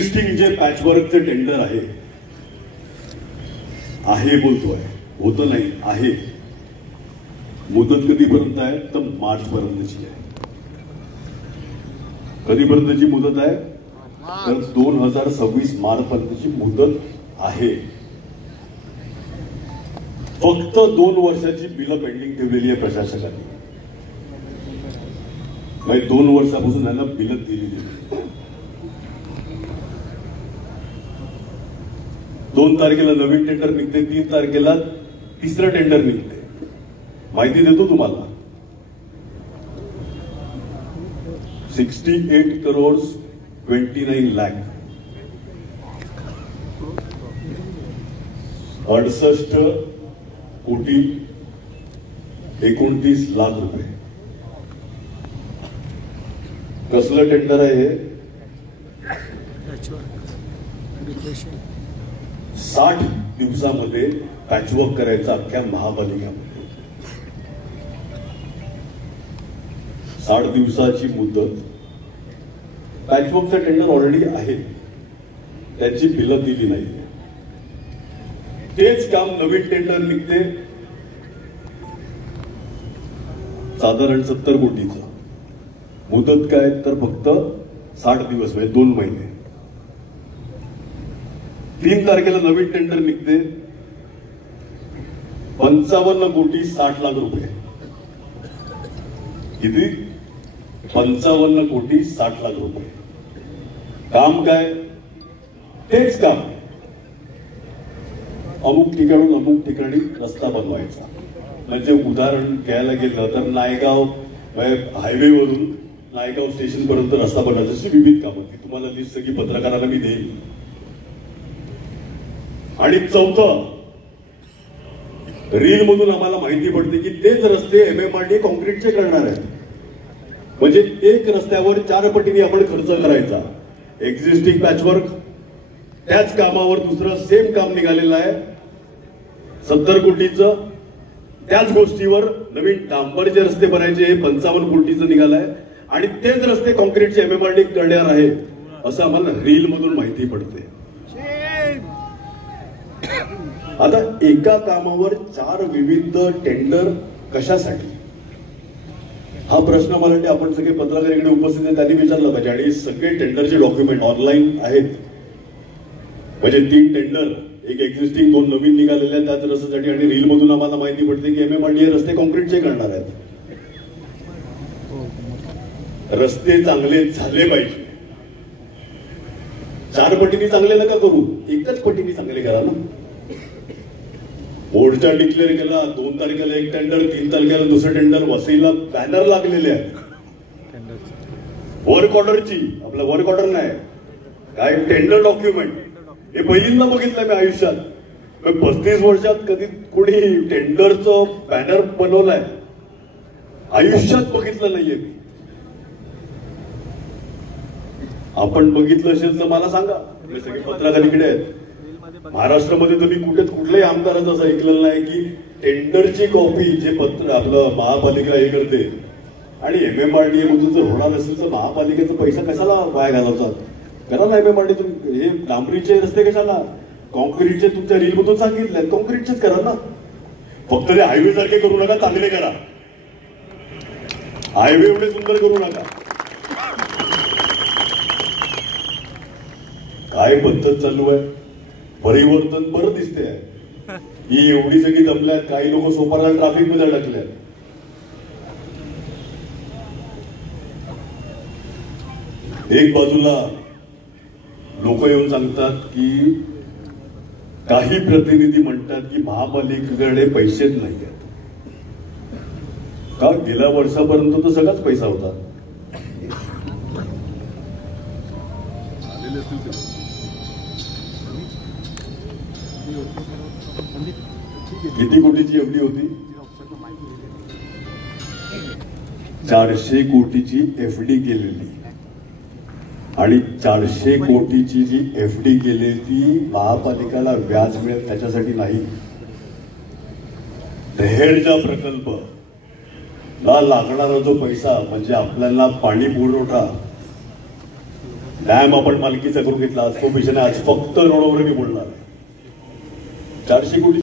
Existing जे पॅचवर्कचे tender आहे बोलतोय, होतं नाही आहे. मुदत कधीपर्यंत आहे तर मार्च पर्यंतची आहे. कधीपर्यंतची मुदत आहे तर 2026 मार्च पर्यंतची मुदत आहे. फक्त 2 वर्षाची बिलं पेंडिंग ठेवलेली आहे प्रशासकांनी. 2 वर्षापासून त्यांना बिलं दिलेली. 2 तारखेला नवीन टेंडर निघते, 3 तारखेला तिसरं टेंडर निघते. माहिती देतो तुम्हाला. 68 crores 29 lakh 68 कोटी 29 लाख रुपये. कसलं टेंडर आहे हे? 60 दिवसामध्ये पॅचवर्क करायचं अख्ख्या महापालिकेमध्ये. 60 दिवसाची मुदत. पॅचवर्कचं टेंडर ऑलरेडी आहे, त्याची बिलं दिली नाही. तेच काम नवीन टेंडर निघते साधारण 70 कोटीचं. मुदत काय तर फक्त 60 दिवस, म्हणजे 2 महिने. 3 तारखेला नवीन टेंडर निघते 55 कोटी 60 लाख रुपये. किती? 55 कोटी 60 लाख रुपये. काम काय? तेच काम. अमुक ठिकाणून अमुक ठिकाणी रस्ता बनवायचा. म्हणजे उदाहरण घ्यायला गेलं तर नायगाव हायवेवरून नायगाव स्टेशन पर्यंत रस्ता बनवायचा. अशी विविध कामं. ती तुम्हाला लिस्ट सगळी पत्रकारांना मी देईन. आणि 4थं, रील मधून आम्हाला माहिती पडते की तेच रस्ते MMRDA कॉन्क्रीटचे करणार आहेत. म्हणजे 1 रस्त्यावर 4 पटीने आपण खर्च करायचा. एक्झिस्टिंग पॅचवर्क, त्याच कामावर दुसरं सेम काम निघालेलं आहे 70 कोटीचं. त्याच गोष्टीवर नवीन डांबरचे रस्ते बनायचे हे 55 कोटीचं निघालंय. आणि तेच रस्ते कॉन्क्रीटचे MMRDA करणार आहे असं आम्हाला रील मधून माहिती पडते. आता एका कामावर 4 विविध टेंडर कशासाठी? हा प्रश्न मला वाटते आपण सगळे पत्रकार इकडे उपस्थित आहेत त्यांनी विचारला पाहिजे. आणि सगळे टेंडरचे डॉक्युमेंट ऑनलाईन आहेत. म्हणजे 3 टेंडर, एक एक्झिस्टिंग, 2 नवीन निघालेले आहेत त्याच रस्त्यासाठी. आणि रील मधून आम्हाला माहिती पडते की MMRDA रस्ते कॉन्क्रीटचे करणार आहेत. रस्ते चांगले झाले पाहिजे. 4 पटीने चांगले नका करू, 1च पटीने चांगले करा ना. बोर्डच्या डिक्लेअर केला 2 तारखेला एक टेंडर, 3 तारखेला दुसरं टेंडर. वसईला बॅनर लागलेले आहेत वर्क ऑर्डरची. आपलं वर्क ऑर्डर नाही काय, टेंडर डॉक्युमेंट. हे पहिल्यांदा बघितलंय मी आयुष्यात. 35 वर्षात कधी कोणी टेंडरचं बॅनर बनवलाय आयुष्यात बघितलं नाहीये मी. आपण बघितलं असेल तर मला सांगा. सगळे पत्रकार इकडे आहेत. महाराष्ट्रामध्ये तुम्ही कुठल्याही आमदाराचं असं ऐकलेलं नाही की टेंडरची कॉपी जे पत्र आपलं महापालिका हे करते आणि MMRDA मधून जर होणार असेल तर महापालिकेचा पैसा कशाला वाया घालवतात? करा ना MMRDA. तुम्ही हे डांबरीचे रस्ते कशाला? कॉन्क्रीटचे तुमच्या रील मधून सांगितले कॉन्क्रीटचेच करा ना. फक्त ते हायवे सारखे करू नका, चांगले करा. हायवे एवढे सुंदर करू नका. काय पद्धत चालू आहे? परिवर्तन बरं दिसते. ही एवढी सगळी जमल्यात. काही लोक सोपारला ट्रॅफिक मध्ये अडकल्यात. एक बाजूला लोक येऊन सांगतात की काही प्रतिनिधी म्हणतात की महापालिकेकडे पैसेच नाही आहेत. का? गेल्या वर्षापर्यंत तर सगळाच पैसा होता. किती कोटीची एफडी होती? 400 कोटीची एफडी केलेली. आणि 400 कोटीची जी एफडी केली ती महापालिकेला व्याज मिळेल त्याच्यासाठी नाही. दहेडचा प्रकल्प ला लागणारा जो पैसा म्हणजे आपल्याला पाणी पुरवठा डॅम आपण मालकीचा करून घेतला, तो विषय आज फक्त रोडवर मी बोलणार. 400 कोटी